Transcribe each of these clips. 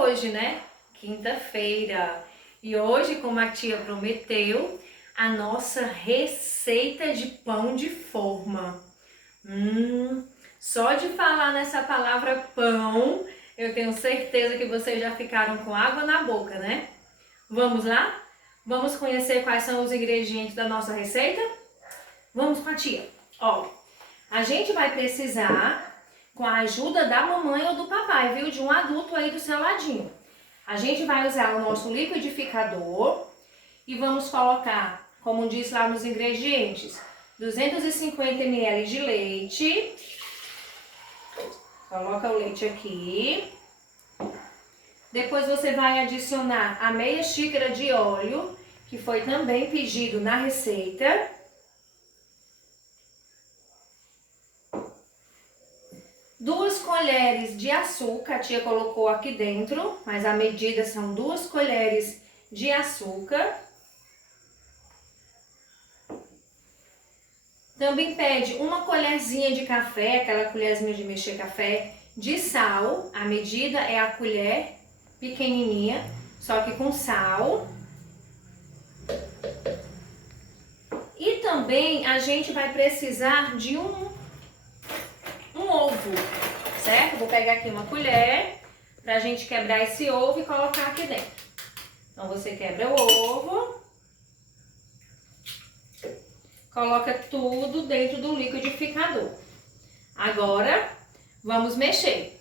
hoje, né? Quinta-feira. E hoje, como a tia prometeu, a nossa receita de pão de forma. Só de falar nessa palavra pão, eu tenho certeza que vocês já ficaram com água na boca, né? Vamos lá? Vamos conhecer quais são os ingredientes da nossa receita? Vamos com a tia. Ó, a gente vai precisar, com a ajuda da mamãe ou do papai, viu? De um adulto aí do seu ladinho. A gente vai usar o nosso liquidificador e vamos colocar, como diz lá nos ingredientes, 250 ml de leite. Coloca o leite aqui. Depois você vai adicionar a meia xícara de óleo, que foi também pedido na receita. Duas colheres de açúcar, a tia colocou aqui dentro, mas a medida são 2 colheres de açúcar. Também pede uma colherzinha de café, aquela colherzinha de mexer café, de sal. A medida é a colher pequenininha, só que com sal. E também a gente vai precisar de um ovo, certo? Vou pegar aqui uma colher pra gente quebrar esse ovo e colocar aqui dentro. Então você quebra o ovo, coloca tudo dentro do liquidificador. Agora vamos mexer.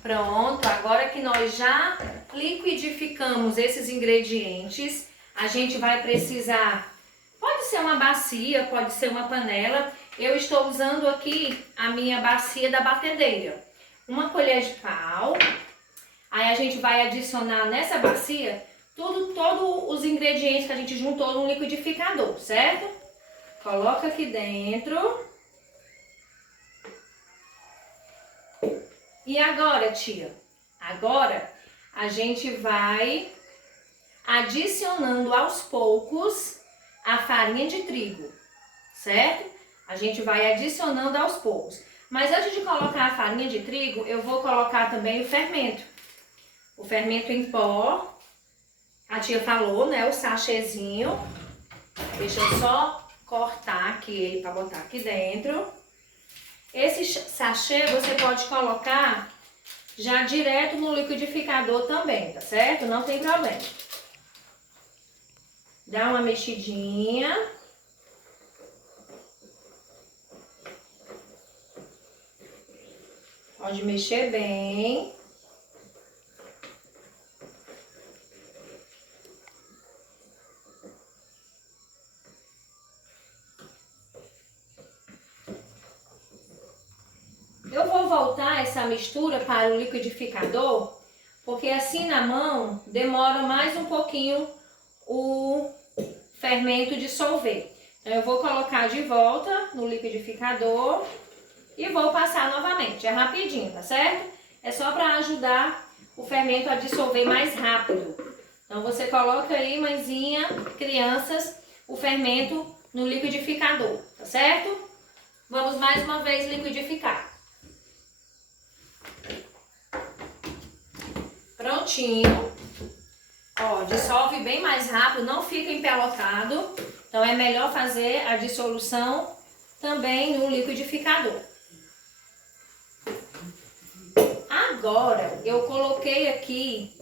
Pronto, agora que nós já liquidificamos esses ingredientes, a gente vai precisar, pode ser uma bacia, pode ser uma panela. Eu estou usando aqui a minha bacia da batedeira. Uma colher de pau. Aí a gente vai adicionar nessa bacia todos os ingredientes que a gente juntou no liquidificador, certo? Coloca aqui dentro. E agora, tia? Agora a gente vai adicionando aos poucos a farinha de trigo, certo? A gente vai adicionando aos poucos. Mas antes de colocar a farinha de trigo, eu vou colocar também o fermento. O fermento em pó, a tia falou, né? O sachêzinho. Deixa eu só cortar aqui ele para botar aqui dentro. Esse sachê você pode colocar já direto no liquidificador também, tá certo? Não tem problema. Dá uma mexidinha. Pode mexer bem. Eu vou voltar essa mistura para o liquidificador, porque assim na mão demora mais um pouquinho o fermento dissolver. Então eu vou colocar de volta no liquidificador e vou passar novamente. É rapidinho, tá certo? É só para ajudar o fermento a dissolver mais rápido. Então você coloca aí, mãezinha, crianças, o fermento no liquidificador, tá certo? Vamos mais uma vez liquidificar. Prontinho. Ó, dissolve bem mais rápido, não fica empelotado. Então é melhor fazer a dissolução também no liquidificador. Agora eu coloquei aqui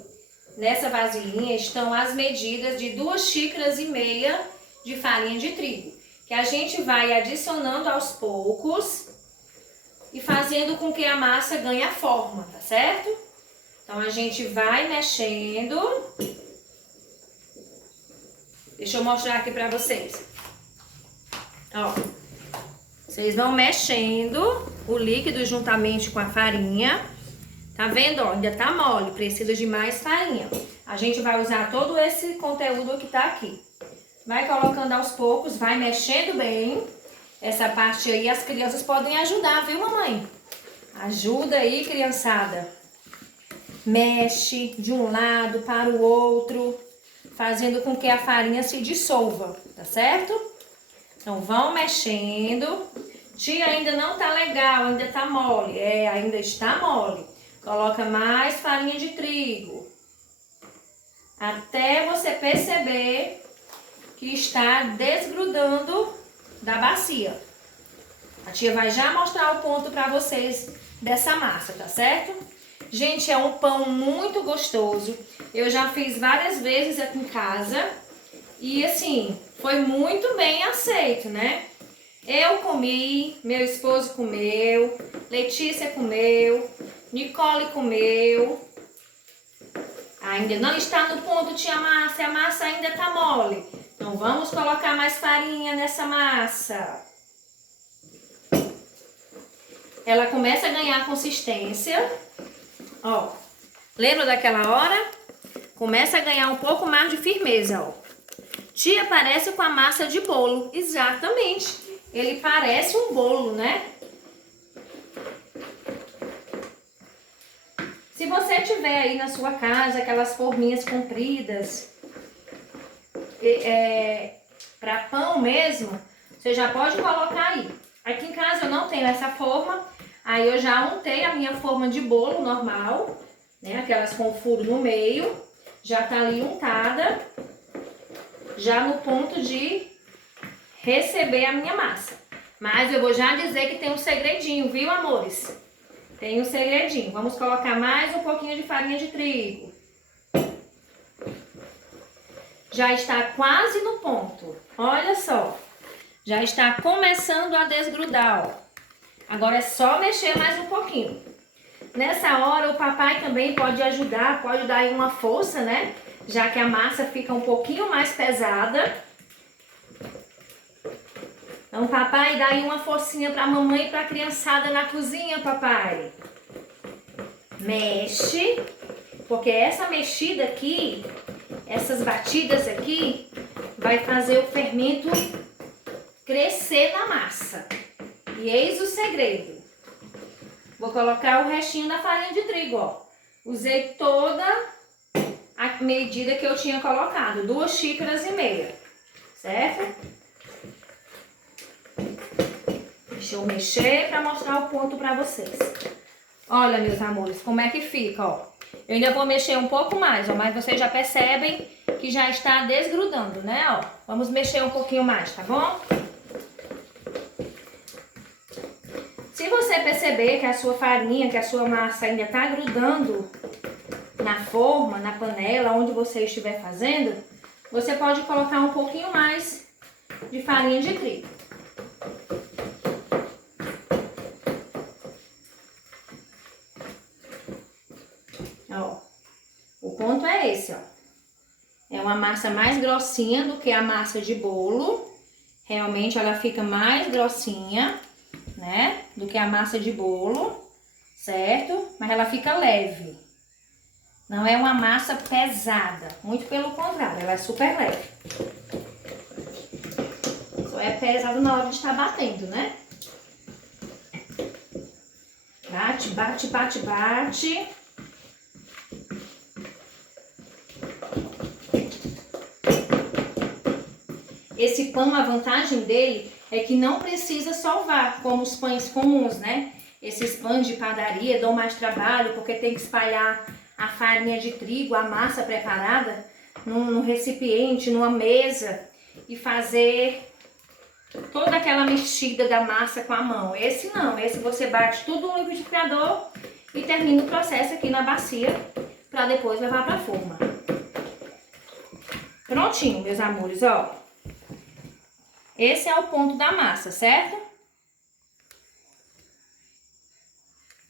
nessa vasilhinha estão as medidas de 2,5 xícaras de farinha de trigo, que a gente vai adicionando aos poucos e fazendo com que a massa ganhe a forma, tá certo? Então a gente vai mexendo. Deixa eu mostrar aqui pra vocês. Ó, vocês vão mexendo o líquido juntamente com a farinha. Tá vendo? Ó, ainda tá mole, precisa de mais farinha. A gente vai usar todo esse conteúdo que tá aqui. Vai colocando aos poucos, vai mexendo bem. Essa parte aí as crianças podem ajudar, viu, mamãe? Ajuda aí, criançada. Mexe de um lado para o outro. fazendo com que a farinha se dissolva, tá certo? Então, vão mexendo. Tia, ainda não tá legal, ainda tá mole. Ainda está mole. Coloca mais farinha de trigo. Até você perceber que está desgrudando da bacia. A tia vai já mostrar o ponto pra vocês dessa massa, tá certo? Gente, é um pão muito gostoso. Eu já fiz várias vezes aqui em casa. E assim, foi muito bem aceito, né? Eu comi, meu esposo comeu, Letícia comeu, Nicole comeu. Ainda não está no ponto, tia Márcia, a massa ainda tá mole. Então vamos colocar mais farinha nessa massa. Ela começa a ganhar consistência. Ó, lembra daquela hora? Começa a ganhar um pouco mais de firmeza, ó. Tia, parece com a massa de bolo. Exatamente. Ele parece um bolo, né? Se você tiver aí na sua casa aquelas forminhas compridas, para pão mesmo, você já pode colocar aí. Aqui em casa eu não tenho essa forma, aí eu já untei a minha forma de bolo normal, né? Aquelas com furo no meio, já tá ali untada, já no ponto de receber a minha massa. Mas eu vou já dizer que tem um segredinho, viu, amores? Tem um segredinho. Vamos colocar mais um pouquinho de farinha de trigo. Já está quase no ponto. Olha só. Já está começando a desgrudar, ó. Agora é só mexer mais um pouquinho. Nessa hora o papai também pode ajudar, pode dar aí uma força, né? Já que a massa fica um pouquinho mais pesada. Então, papai, dá aí uma forcinha pra mamãe e pra criançada na cozinha, papai. Mexe, porque essa mexida aqui, essas batidas aqui, vai fazer o fermento crescer na massa. E eis o segredo. Vou colocar o restinho da farinha de trigo, ó. Usei toda a medida que eu tinha colocado, 2,5 xícaras, certo? Deixa eu mexer para mostrar o ponto para vocês. Olha, meus amores, como é que fica, ó. Eu ainda vou mexer um pouco mais, ó, mas vocês já percebem que já está desgrudando, né, ó. Vamos mexer um pouquinho mais, tá bom? Se você perceber que a sua farinha, que a sua massa ainda tá grudando na forma, na panela, onde você estiver fazendo, você pode colocar um pouquinho mais de farinha de trigo. Ó, o ponto é esse, ó. É uma massa mais grossinha do que a massa de bolo. Realmente ela fica mais grossinha, né? Do que a massa de bolo, certo? Mas ela fica leve. Não é uma massa pesada, muito pelo contrário, ela é super leve. Só é pesado na hora de estar batendo, né? Bate, bate, bate, bate. Esse pão, a vantagem dele é que não precisa sovar, como os pães comuns, né? Esses pães de padaria dão mais trabalho, porque tem que espalhar a farinha de trigo, a massa preparada, num recipiente, numa mesa, e fazer toda aquela mexida da massa com a mão. Esse não, esse você bate tudo no liquidificador e termina o processo aqui na bacia, para depois levar para a forma. Prontinho, meus amores, ó. Esse é o ponto da massa, certo?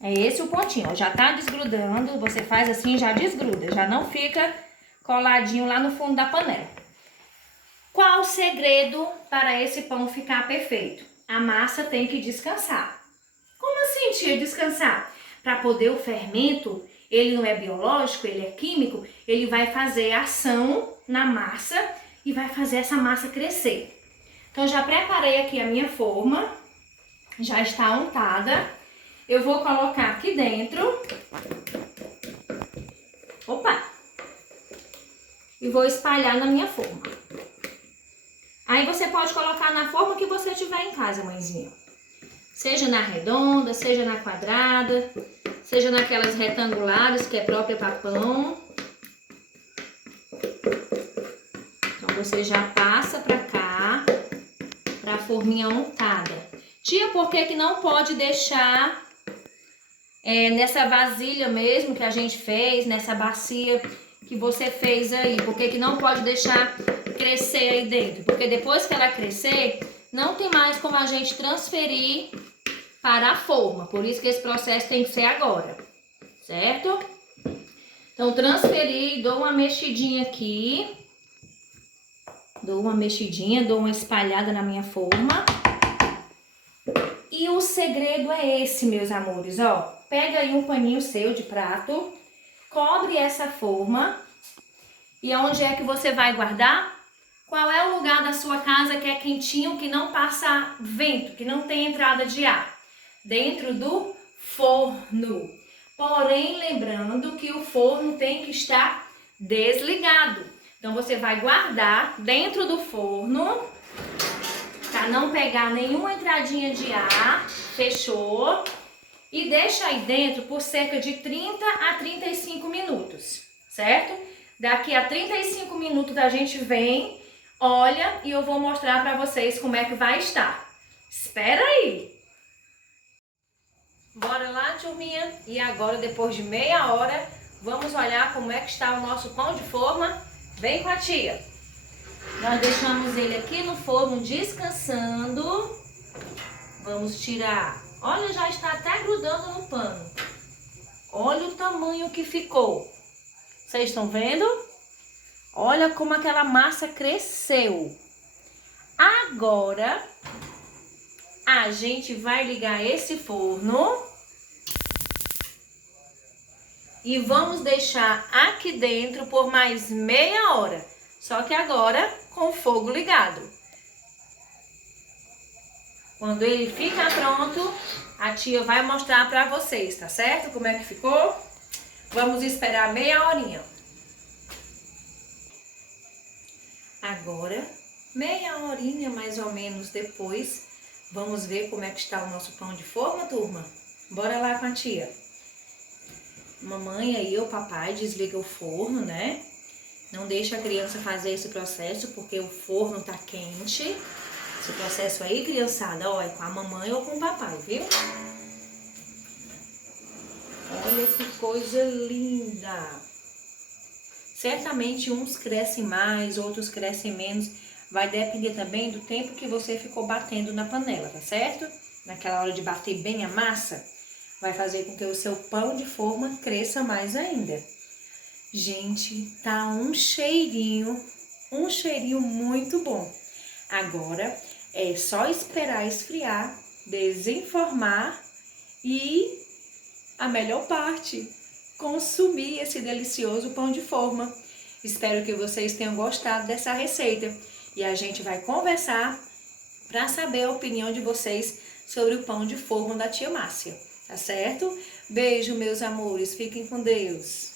É esse o pontinho, ó. Já tá desgrudando, você faz assim, já desgruda, já não fica coladinho lá no fundo da panela. Qual o segredo para esse pão ficar perfeito? A massa tem que descansar. Como assim, tia, descansar? Para poder o fermento, ele não é biológico, ele é químico, ele vai fazer ação na massa e vai fazer essa massa crescer. Então, já preparei aqui a minha forma, já está untada. Eu vou colocar aqui dentro. Opa! e vou espalhar na minha forma. Aí você pode colocar na forma que você tiver em casa, mãezinha. Seja na redonda, seja na quadrada, seja naquelas retangulares que é própria para pão. Então você já passa para cá, para a forminha untada. Tia, por que não pode deixar nessa vasilha mesmo que a gente fez, nessa bacia que você fez aí? Por que não pode deixar crescer aí dentro? Porque depois que ela crescer, não tem mais como a gente transferir para a forma. Por isso que esse processo tem que ser agora, certo? Então, transferi, dou uma mexidinha aqui. Dou uma mexidinha, dou uma espalhada na minha forma. E o segredo é esse, meus amores, ó. Pega aí um paninho seu de prato, cobre essa forma. E onde é que você vai guardar? Qual é o lugar da sua casa que é quentinho, que não passa vento, que não tem entrada de ar? Dentro do forno. Porém, lembrando que o forno tem que estar desligado. Então, você vai guardar dentro do forno, para não pegar nenhuma entradinha de ar, fechou? E deixa aí dentro por cerca de 30 a 35 minutos, certo? Daqui a 35 minutos a gente vem, olha, e eu vou mostrar para vocês como é que vai estar. Espera aí! Bora lá, turminha? E agora, depois de meia hora, vamos olhar como é que está o nosso pão de forma. Vem com a tia! Nós deixamos ele aqui no forno descansando. Vamos tirar. Olha, já está até grudando no pano. Olha o tamanho que ficou. Vocês estão vendo? Olha como aquela massa cresceu. Agora, a gente vai ligar esse forno. E vamos deixar aqui dentro por mais meia hora. Só que agora com o fogo ligado. Quando ele ficar pronto, a tia vai mostrar pra vocês, tá certo? Como é que ficou? Vamos esperar meia horinha. Agora, meia horinha mais ou menos depois, vamos ver como é que está o nosso pão de forma, turma? Bora lá com a tia. Mamãe aí, ou papai, desliga o forno, né? Não deixa a criança fazer esse processo, porque o forno tá quente. Esse processo aí, criançada, ó, é com a mamãe ou com o papai, viu? Olha que coisa linda! Certamente uns crescem mais, outros crescem menos. Vai depender também do tempo que você ficou batendo na panela, tá certo? Naquela hora de bater bem a massa, vai fazer com que o seu pão de forma cresça mais ainda. Gente, tá um cheirinho muito bom. Agora é só esperar esfriar, desenformar e a melhor parte, consumir esse delicioso pão de forma. Espero que vocês tenham gostado dessa receita e a gente vai conversar para saber a opinião de vocês sobre o pão de forma da tia Márcia, tá certo? Beijo, meus amores, fiquem com Deus.